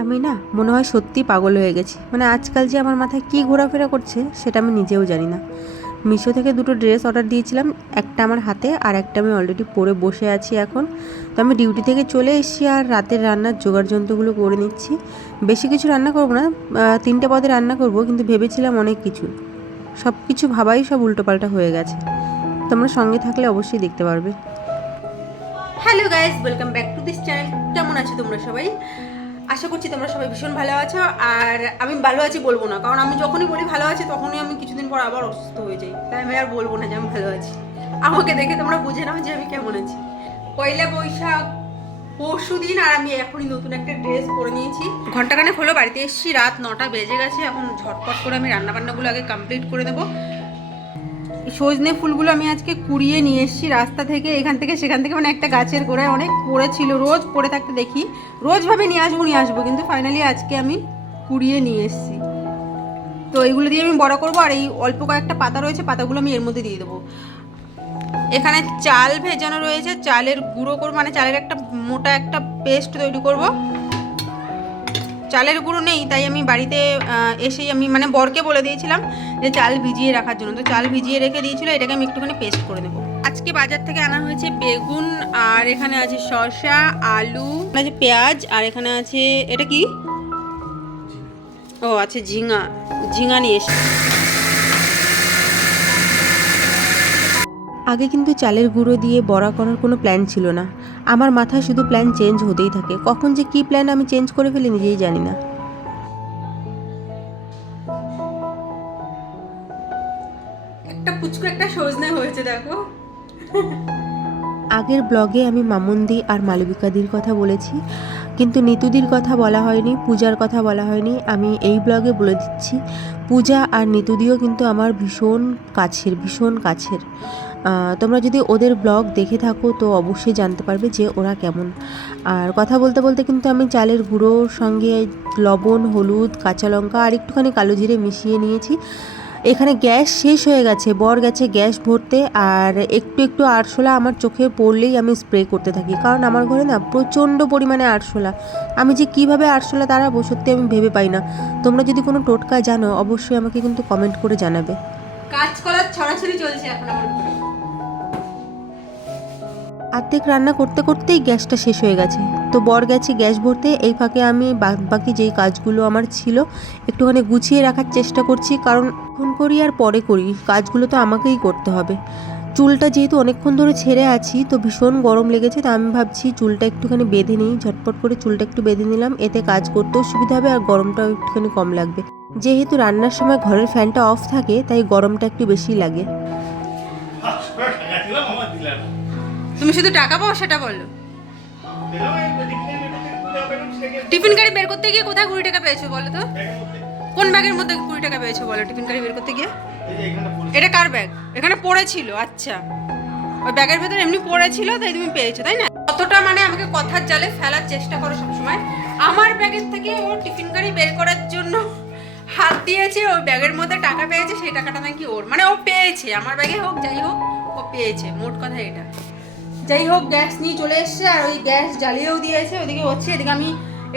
আমি না মনে হয় সত্যি পাগল হয়ে গেছি। মানে আজকাল যে আমার মাথায় কী ঘোরাফেরা করছে, সেটা আমি নিজেও জানি না। মিশো থেকে দুটো ড্রেস অর্ডার দিয়েছিলাম, একটা আমার হাতে আর একটা আমি অলরেডি পরে বসে আছি এখন। তো আমি ডিউটি থেকে চলে এসেছি আর রাতের রান্নার জোগাড় যন্ত্রগুলো করে নিচ্ছি। বেশি কিছু রান্না করব না তিনটে পদে রান্না করব, কিন্তু ভেবেছিলাম অনেক কিছু। সব কিছু ভাবাই সব উল্টোপাল্টা হয়ে গেছে। তোমরা সঙ্গে থাকলে অবশ্যই দেখতে পারবে। Hello guys welcome back to this channel কেমন আছো তোমরা সবাই? আশা করছি তোমরা সবাই ভীষণ ভালো আছো, আর আমি ভালো আছি বলব না, কারণ আমি যখনই বলি ভালো আছি, তখনই আমি কিছুদিন পর আবার অসুস্থ হয়ে যাই। তাই আমি আর বলব না যে আমি ভালো আছি। আমাকে দেখে তোমরা বুঝে নাও যে আমি কেমন আছি। পয়লা বৈশাখ, পরশু দিন, আর আমি এখনই নতুন একটা ড্রেস পরে নিয়েছি। ঘন্টাখানেক হলো, বাড়িতে এসেছি, রাত নটা বেজে গেছে, এখন ঝটপট করে আমি রান্নাবান্নাগুলো আগে কমপ্লিট করে দেবো সজনে ফুলগুলো আমি আজকে কুড়িয়ে নিয়ে এসেছি রাস্তা থেকে, এখান থেকে, সেখান থেকে মানে একটা গাছের গোড়ায় অনেক পড়েছিল, রোজ পড়ে থাকতে দেখি। রোজ ভাবে নিয়ে আসব নিয়ে আসব, কিন্তু ফাইনালি আজকে আমি কুড়িয়ে নিয়ে এসেছি। তো এইগুলো দিয়ে আমি বড় করব, আর এই অল্প কয়েকটা পাতা রয়েছে, পাতাগুলো আমি এর মধ্যে দিয়ে দেবো। এখানে চাল ভেজানো রয়েছে, চালের গুঁড়ো করব মানে চালের একটা মোটা একটা পেস্ট তৈরি করব। চালের গুঁড়ো নেই, তাই আমি বাড়িতে এসেই আমি মানে বরকে বলে দিয়েছিলাম যে চাল ভিজিয়ে রাখার জন্য। তো চাল ভিজিয়ে রেখে দিয়েছিল, এটাকে আমি একটুখানি পেস্ট করে দেবো আজকে বাজার থেকে আনা হয়েছে বেগুন, আর এখানে আছে শসা, আলু আছে পেঁয়াজ, আর এখানে আছে, এটা কি? ও, আছে ঝিঙা ঝিঙা নিয়ে এসে আগে কিন্তু চালের গুঁড়ো দিয়ে বড়া করার কোনো প্ল্যান ছিল না। আমার মাথায় শুধু প্ল্যান চেঞ্জ হতেই থাকে। কখন যে কী প্ল্যান আমি চেঞ্জ করে ফেলি নিজেই জানি না। একটা পুচকু একটা সজনে হয়েছে দেখো। আগের ব্লগে আমি মামুন্দি আর মালবিকাদির কথা বলেছি। কিন্তু নিতুদির কথা বলা হয়নি, পূজার কথা বলা হয়নি। আমি এই ব্লগে বলে দিচ্ছি, পূজা আর নিতুদিও কিন্তু আমার ভীষণ কাছের ভীষণ কাছের। তোমরা যদি ওদের ব্লগ দেখে থাকো, তো অবশ্যই জানতে পারবে যে ওরা কেমন। আর কথা বলতে বলতে কিন্তু আমি চালের গুঁড়োর সঙ্গে লবণ, হলুদ, কাঁচা লঙ্কা আর একটুখানি কালো জিরে মিশিয়ে নিয়েছি। এখানে গ্যাস শেষ হয়ে গেছে, বর গেছে গ্যাস ভরতে আর একটু একটু আরশোলা আমার চোখে পড়লেই আমি স্প্রে করতে থাকি। কারণ আমার ঘরে না প্রচণ্ড পরিমাণে আরশোলা। আমি যে কীভাবে আরশোলা তারা সত্যি আমি ভেবে পাই না। তোমরা যদি কোনো টোটকা জানো, অবশ্যই আমাকে কিন্তু কমেন্ট করে জানাবে। কাজ করার ছড়াছড়ি চলছে এখন আমার। অর্ধেক রান্না করতে করতেই গ্যাসটা শেষ হয়ে গেছে। তো বর গেছে গ্যাস ভরতে, এই ফাঁকে আমি বাকি যেই কাজগুলো আমার ছিল, একটুখানি গুছিয়ে রাখার চেষ্টা করছি, কারণ এখন করি আর পরে করি, কাজগুলো তো আমাকেই করতে হবে। চুলটা যেহেতু অনেকক্ষণ ধরে ছেড়ে আছি, তো ভীষণ গরম লেগেছে, তো আমি ভাবছি চুলটা একটুখানি বেঁধে নিই, ঝটপট করে চুলটা একটু বেঁধে নিলাম, এতে কাজ করতেও সুবিধা হবে আর গরমটাও একটুখানি কম লাগবে। যেহেতু রান্নার সময় ঘরের ফ্যানটা অফ থাকে, তাই গরমটা একটু বেশি লাগে। তুমি শুধু টাকা পাও, সেটা বলো। টিফিন গাড়ি বের করতে গিয়ে কোথায় কুড়ি টাকা পেয়েছ বলো তো? কোন ব্যাগের মধ্যে কুড়ি টাকা পেয়েছ বলো টিফিন গাড়ি বের করতে গিয়ে? এটা কার ব্যাগ? এখানে পড়েছিল আচ্ছা। ওই ব্যাগের ভেতরে এমনি পড়েছিল, তাই তুমি পেয়েছ, তাই না? কতটা মানে আমাকে কথার জালে ফেলার চেষ্টা করো সবসময়। আমার ব্যাগের থেকে ও টিফিন গাড়ি বের করার জন্য হাত দিয়েছে, ওই ব্যাগের মধ্যে টাকা পেয়েছে, সেই টাকাটা নাকি ওর। মানে ও পেয়েছে, আমার ব্যাগে হোক, যাই হোক, ও পেয়েছে, মোট কথা এটা। যাই হোক গ্যাস নিয়ে চলে এসছে আর ওই গ্যাস জ্বালিয়েও দিয়েছে। ওদিকে হচ্ছে এদিকে আমি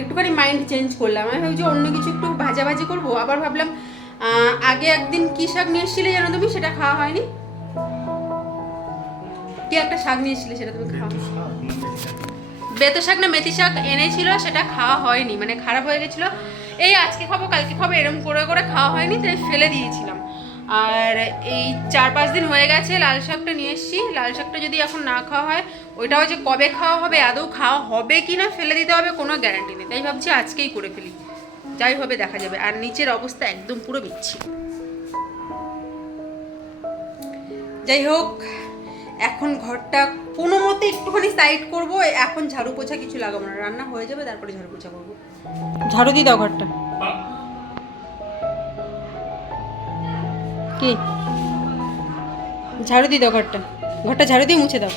একটুখানি মাইন্ড চেঞ্জ করলাম। আমি ভাবছি অন্য কিছু একটু ভাজাভাজি করব। আবার ভাবলাম আগে একদিন কি শাক নিয়ে এসেছিলে জানো তুমি? সেটা খাওয়া হয়নি। কি একটা শাক নিয়ে এসেছিলে সেটা তুমি খাওয়া বেতো শাক না মেথি শাক এনেছিল সেটা খাওয়া হয়নি। মানে খারাপ হয়ে গেছিল। এই আজকে খাব কালকে খাব এরকম করে করে খাওয়া হয়নি তাই ফেলে দিয়েছিলাম। আর এই চার পাঁচ দিন হয়ে গেছে, লাল শাকটা নিয়ে এসেছি। লাল শাকটা যদি এখন না খাওয়া হয়, ওইটাও যে কবে খাওয়া হবে, আদৌ খাওয়া হবে কি না ফেলে দিতে হবে, কোনো গ্যারান্টি নেই। তাই ভাবছি আজকেই করে ফেলি। যাই হবে, দেখা যাবে। আর নিচের অবস্থা একদম পুরো বিচ্ছি যাই হোক, এখন ঘরটা কোনো মতে একটুখানি সাইড করব। এখন ঝাড়ু পোছা কিছু লাগাবো না। রান্না হয়ে যাবে, তারপরে ঝাড়ু পোছা করব। ঝাড়ু দিয়ে দাও ঘরটা। কি? ঝাড়ু দিয়ে দাও ঘরটা। ঘরটা ঝাড়ু দিয়ে মুছে দাও।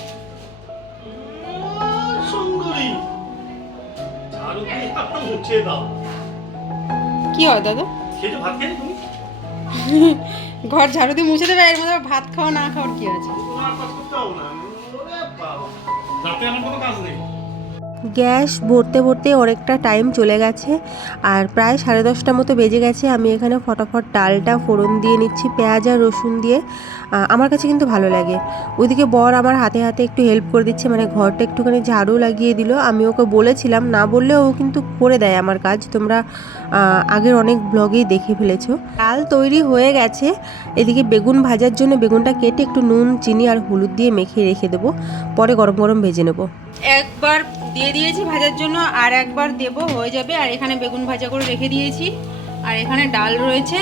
কি হয় দাদা? ঘর ঝাড়ু দিয়ে মুছে দেবে এর মধ্যে ভাত খাওয়া না খাওয়ার কি আছে? তোমার কাজ করতে হবে না। রাতে আমার কোনো কাজ নেই। গ্যাস ভরতে ভরতে অনেকটা টাইম চলে গেছে। আর প্রায় সাড়ে দশটা মতো বেজে গেছে। আমি এখানে ফটাফট ডালটা ফোড়ন দিয়ে নিচ্ছি, পেঁয়াজ আর রসুন দিয়ে। আমার কাছে কিন্তু ভালো লাগে। ওইদিকে বর আমার হাতে হাতে একটু হেল্প করে দিচ্ছে মানে ঘরটা একটুখানি ঝাড়ু লাগিয়ে দিল। আমি ওকে বলেছিলাম, না বললেও ও কিন্তু করে দেয় আমার কাজ। তোমরা আগের অনেক ব্লগেই দেখে ফেলেছো। ডাল তৈরি হয়ে গেছে। এদিকে বেগুন ভাজার জন্য বেগুনটা কেটে একটু নুন, চিনি আর হলুদ দিয়ে মেখে রেখে দেবো। পরে গরম গরম ভেজে নেব। একবার দিয়ে দিয়েছি ভাজার জন্য, আর একবার দেব, হয়ে যাবে। আর এখানে বেগুন ভাজা করে রেখে দিয়েছি। আর এখানে ডাল রয়েছে।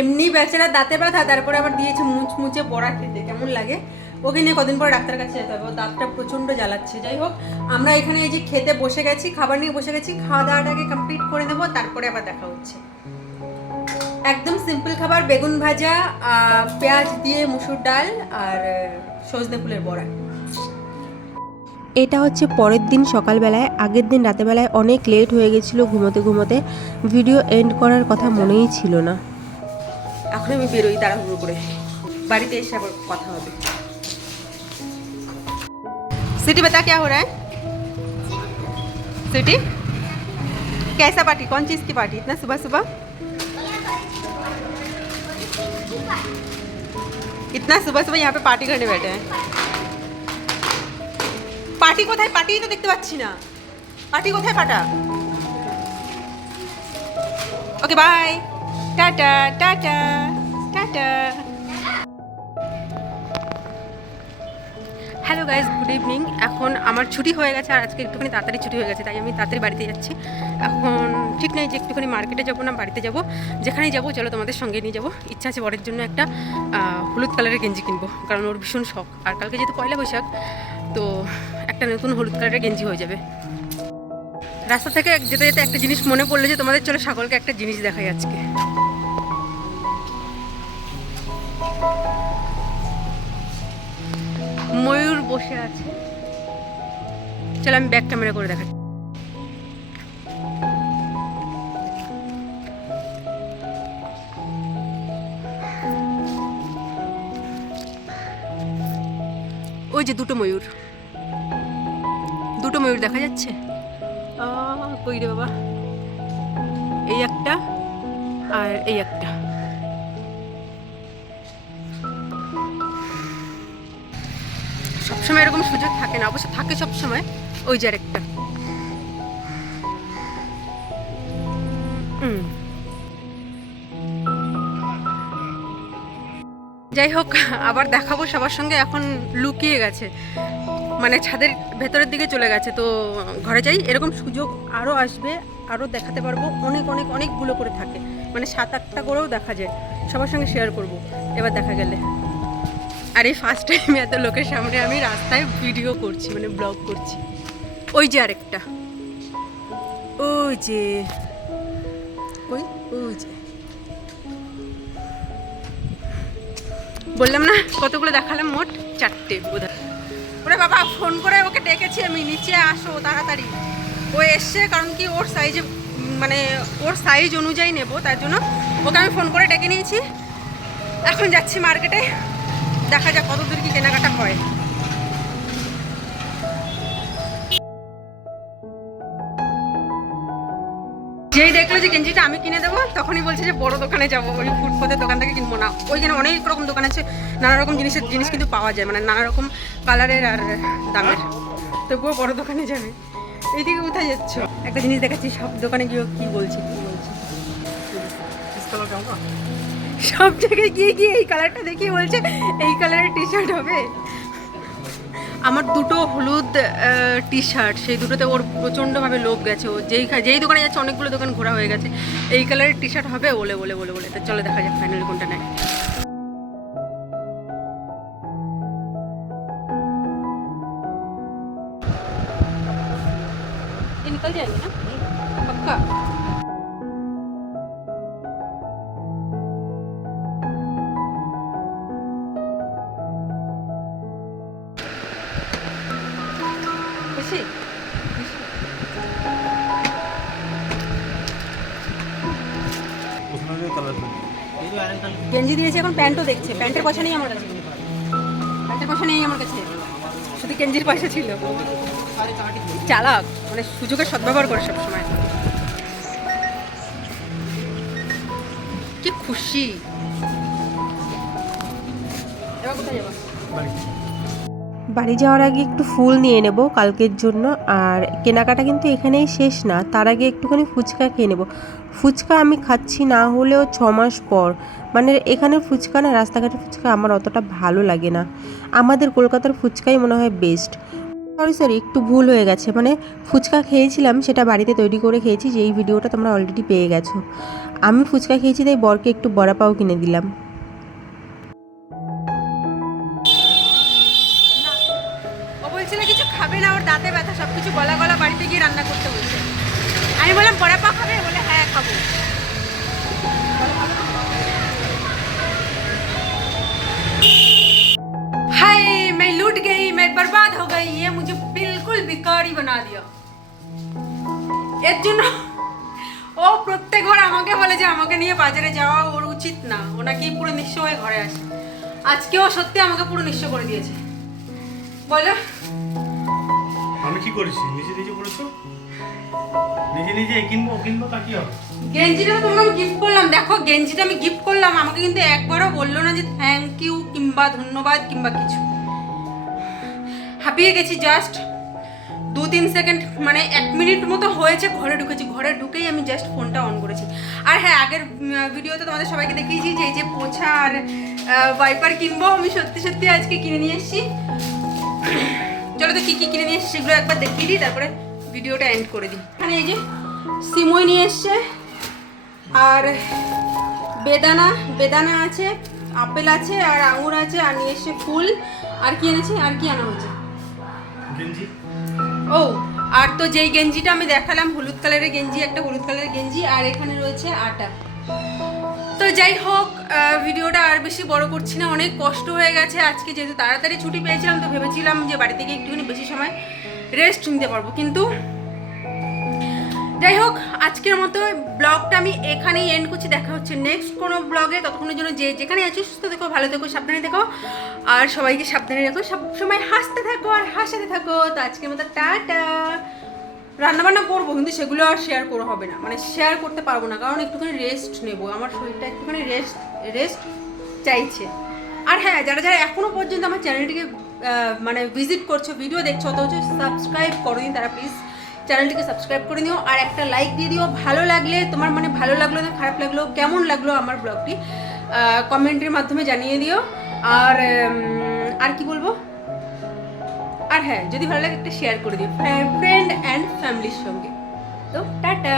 এমনি বেচারা দাঁতে ব্যথা, তারপরে আবার দিয়েছে মুচমুচে বড়া খেতে। কেমন লাগে? ওকে নিয়ে কদিন পরে ডাক্তার কাছে যেতে হবে। ওর দাঁতটা প্রচণ্ড জ্বালাচ্ছে। যাই হোক, আমরা এখানে এই যে খেতে বসে গেছি, খাবার নিয়ে বসে গেছি, খাওয়া দাওয়াটাকে কমপ্লিট করে দেবো, তারপরে আবার দেখা হচ্ছে। একদম সিম্পল খাবার বেগুন ভাজা আহ, পেঁয়াজ দিয়ে মুসুর ডাল আর আহ, সজনে ফুলের বড়া এটা হচ্ছে পরের দিন সকালবেলায় আগের দিন রাতেবেলায় অনেক লেট হয়ে গেছিলো ঘুমোতে ঘুমোতে ভিডিও এন্ড করার কথা মনেই ছিল না এখন আমি বেরোই তাড়াহুড়ো করে বাড়িতে এসে আবার কথা হবে सिटी बता क्या हो रहा है सिटी कैसा पार्टी कौन चीज़ की पार्टी इतना सुबह सुबह इतना सुबह सुबह यहाँ पे पार्टी करने बैठे हैं পার্টি কোথায় পার্টি তো দেখতে পাচ্ছি না পার্টি কোথায় পাটা okay bye tata tata tata hello guys good evening এখন আমার ছুটি হয়ে গেছে আর আজকে একটুখানি তাড়াতাড়ি ছুটি হয়ে গেছে, তাই আমি তাড়াতাড়ি বাড়িতে যাচ্ছি। এখন ঠিক নেই যে একটুখানি মার্কেটে যাব না, বাড়িতে যাব। যেখানেই যাব, চলো তোমাদের সঙ্গে নিয়ে যাব। ইচ্ছা আছে বরের জন্য একটা হলুদ কালারের গেঞ্জি কিনবো, কারণ ওর ভীষণ শখ। আর কালকে যেহেতু পয়লা বৈশাখ, তো একটা নতুন হলুদ কালারের গেঞ্জি হয়ে যাবে। রাস্তা থেকে যেতে যেতে একটা জিনিস মনে পড়ল যে তোমাদের চলো সকলকে একটা জিনিস দেখাই আজকে। ময়ূর বসে আছে। চলো আমি ব্যাক ক্যামেরা করে দেখাচ্ছি। ওই যে দুটো ময়ূর। দুটো ময়ূর দেখা যাচ্ছে? কই রে বাবা? এই একটা আর এই একটা। সবসময় এরকম সুযোগ থাকে না, অবশ্য থাকে সবসময় ওই যে আরেকটা। যাই হোক, আবার দেখাবো সবার সঙ্গে, এখন লুকিয়ে গেছে। মানে ছাদের ভেতরের দিকে চলে গেছে, তো ঘরে যাই, এরকম সুযোগ আরও আসবে আরও দেখাতে পারব, অনেক অনেক, অনেকগুলো করে থাকে। মানে সাত, আটটা করেও দেখা যায়, সবার সঙ্গে শেয়ার করব, এবার দেখা গেলে। আর ফার্স্ট টাইম এত লোকের সামনে আমি রাস্তায় ভিডিও করছি মানে ব্লগ করছি। ওই যে আরেকটা। ওই যে। ওই ওই যে। বললাম না, কতগুলো দেখালাম মোট? চারটে বোধহয়। ওরে বাবা ফোন করে ওকে ডেকেছি আমি, নিচে আসো তাড়াতাড়ি। ও এসছে কারণ কি ওর সাইজে মানে ওর সাইজ অনুযায়ী নেব, তার জন্য ওকে আমি ফোন করে ডেকে নিয়েছি। এখন যাচ্ছি মার্কেটে দেখা যাক কত দূর কি কেনাকাটা হয়। যেই দেখল যে গেঞ্জিটা আমি কিনে দেবো, তখনই বলছে যে বড় দোকানে যাব, ওই ফুটপথের দোকান থেকে কিনবো না। ওইখানে অনেক রকম দোকান আছে, নানা রকম জিনিসের জিনিস কিন্তু পাওয়া যায় মানে নানা রকম কালারের আর দামের। তবুও বড় দোকানে যাবে। এইদিকে কোথায় যাচ্ছ? একটা জিনিস দেখাচ্ছি, সব দোকানে গিয়ে কি বলছে কি বলছে। সব জায়গায় গিয়ে গিয়ে এই কালারটা দেখিয়ে বলছে এই কালারের টি শার্ট হবে আমার দুটো হলুদ টি শার্ট সেই দুটোতে ওর প্রচণ্ডভাবে লোভ গেছে ও যেই খা- যেই দোকানে যাচ্ছে অনেকগুলো দোকান ঘোরা হয়ে গেছে এই কালারের টি শার্ট হবে বলে বলে বলে বলে তা চলো দেখা যাক ফাইনালি কোনটা নেয় ये निकल जाएंगे ना पक्का গেঞ্জি দিয়েছে এখন প্যান্টও দেখছে। প্যান্টের পয়সা নেই আমার কাছে প্যান্টের পয়সা নেই আমার কাছে। শুধু গেঞ্জির পয়সা ছিল। চালাক মানে সুযোগের সদ্ব্যবহার করে সবসময়। কি খুশি। এবার কোথায় যাব? বাড়ি যাওয়ার আগে একটু ফুল নিয়ে নেব কালকের জন্য, আর কেনাকাটা কিন্তু এখানেই শেষ না, তার আগে একটুখানি ফুচকা খেয়ে নেব। ফুচকা আমি খাচ্ছি না হলেও ছ মাস পর মানে এখানের ফুচকা না রাস্তাঘাটের ফুচকা আমার অতটা ভালো লাগে না। আমাদের কলকাতার ফুচকাই মনে হয় বেস্ট সরি সরি একটু ভুল হয়ে গেছে মানে ফুচকা খেয়েছিলাম, সেটা বাড়িতে তৈরি করে খেয়েছি, যেই ভিডিওটা তোমরা অলরেডি পেয়ে গেছো। আমি ফুচকা খেয়েছি, তাই বরকে একটু বড়া পাও কিনে দিলাম। কিছু গলা গলা বাড়িতে গিয়ে রান্না করতে বলছে আমি বললাম বড়া পা খাবে বলে হ্যাঁ খাবো हाय मैं लूट गई मैं बर्बाद हो गई ये मुझे बिल्कुल भिखारी बना दिया এর জন্য ও প্রত্যেকবার আমাকে বলে যে আমাকে নিয়ে বাজারে যাওয়া ওর উচিত না ও নাকি পুরো নিঃস্ব হয়ে ঘরে আসে আজকেও সত্যি আমাকে পুরো নিঃস্ব করে দিয়েছে বলো আমি কি করেছি নিজে নিজে বলেছ? নিজে নিজে কিনবো কিনবো তা কি হবে? গেঞ্জিটা তো তোমাকে গিফট করলাম। দেখো, গেঞ্জিটা আমি গিফট করলাম। আমাকে কিন্তু একবারও বলল না যে থ্যাংক ইউ কিংবা ধন্যবাদ কিংবা কিছু। হাঁপিয়ে গেছি জাস্ট দু তিন সেকেন্ড মানে এক মিনিট মতো হয়েছে ঘরে ঢুকেছি। ঘরে ঢুকেই আমি জাস্ট ফোনটা অন করেছি। আর হ্যাঁ আগের ভিডিওতে তোমাদের সবাইকে দেখিয়েছি যে এই যে পোছা আর ওয়াইপার কিনবো। আমি সত্যি সত্যি আজকে কিনে নিয়ে এসেছি। চলো তো কী কী কিনে নিয়ে এসেছি সেগুলো একবার দেখিয়ে দিই তারপরে ভিডিওটা এন্ড করে দিই। এখানে এই যে সিমই নিয়ে এসছে আর বেদানা বেদানা আছে আপেল আছে আর আঙুর আছে আর নিয়ে এসছে ফুল আর কি এনেছে আর কি আনা হয়েছে? ও আর তো যেই গেঞ্জিটা আমি দেখালাম হলুদ কালারের গেঞ্জি একটা হলুদ কালারের গেঞ্জি আর এখানে রয়েছে আটা। যাই হোক ভিডিওটা আর বেশি বড় করছি না, অনেক কষ্ট হয়ে গেছে। আজকে যেহেতু তাড়াতাড়ি ছুটি পেয়েছিলাম, তো ভেবেছিলাম যে বাড়ি থেকে একটুখানি বেশি সময় রেস্ট নিতে পারব। কিন্তু যাই হোক, আজকের মতো ব্লগটা আমি এখানেই এন্ড করছি। দেখা হচ্ছে নেক্সট কোনো ব্লগে। ততক্ষণের জন্য যে যেখানে আছো, সুস্থ থেকো, ভালো থেকো, সাবধানে থেকো। আর সবাইকে সাবধানে রেখো। সব সময় হাসতে থাকো আর হাসাতে থাকো। তো আজকের মতো টাটা। রান্নাবান্না করব, কিন্তু সেগুলো আর শেয়ার করা হবে না। মানে শেয়ার করতে পারব না, কারণ একটুখানি রেস্ট নেব। আমার শরীরটা একটুখানি রেস্ট রেস্ট চাইছে। আর হ্যাঁ যারা যারা এখনও পর্যন্ত আমার চ্যানেলটিকে মানে ভিজিট করছ ভিডিও দেখছ, অথচ সাবস্ক্রাইব করো তারা প্লিজ চ্যানেলটিকে সাবস্ক্রাইব করে নিও। আর একটা লাইক দিয়ে দিও। ভালো লাগলে, তোমার মানে ভালো লাগল, না খারাপ লাগল, কেমন লাগল আমার ব্লগটি কমেন্টের মাধ্যমে জানিয়ে দিও। আর আর কি বলব? আর হ্যাঁ যদি ভালো লাগে একটা শেয়ার করে দিও। ফ্রেন্ড অ্যান্ড ফ্যামিলির সঙ্গে। তো টাটা!